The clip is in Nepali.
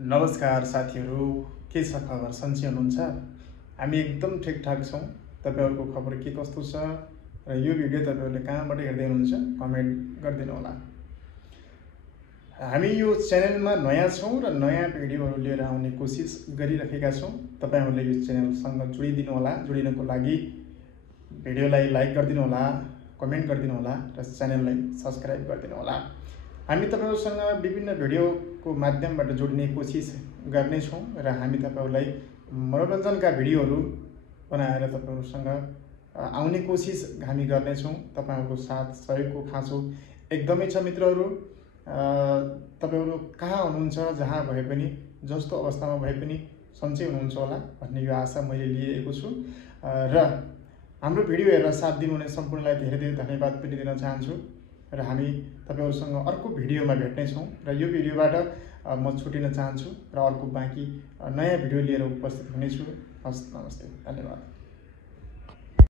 नमस्कार साथीहरू, के छ खबर? सन्चै हुनुहुन्छ? हामी एकदम ठिकठाक छौँ। तपाईहरुको खबर के कस्तो छ र यो भिडियो तपाईहरुले कहाँबाट हेर्दै हुनुहुन्छ कमेन्ट गरिदिनु होला। हामी यो च्यानलमा नयाँ छौँ र नयाँ भिडियोहरू लिएर आउने कोसिस गरिरहेका छौँ। तपाईहरुले यो च्यानलसँग जोडिदिनु होला। जोडिनको लागि भिडियोलाई लाइक गरिदिनु होला, कमेन्ट गरिदिनु होला र च्यानललाई सब्स्क्राइब गरिदिनु होला। हामी तपाईहरुसँग विभिन्न भिडियोको माध्यमबाट जोडिने कोसिस गर्नेछौँ र हामी तपाईहरुलाई मनोरञ्जनका भिडियोहरू बनाएर तपाईहरुसँग आउने कोसिस हामी गर्नेछौँ। तपाईहरुको साथ सहयोगको खाँचो एकदमै छ मित्रहरू। तपाईहरु कहाँ हुनुहुन्छ, जहाँ भए पनि, जस्तो अवस्थामा भए पनि सन्चै हुनुहुन्छ होला भन्ने यो आशा मैले लिएको छु र हाम्रो भिडियो हेरेर साथ दिनुहुने सम्पूर्णलाई धेरै धेरै धन्यवाद पनि दिन चाहन्छु र हामी तपाईहरुसँग अर्को भिडियोमा भेट्ने छौँ र यो भिडियोबाट म छुटिन चाहन्छु र अर्को बाँकी नयाँ भिडियो लिएर उपस्थित हुनेछु। हस्, नमस्ते, धन्यवाद।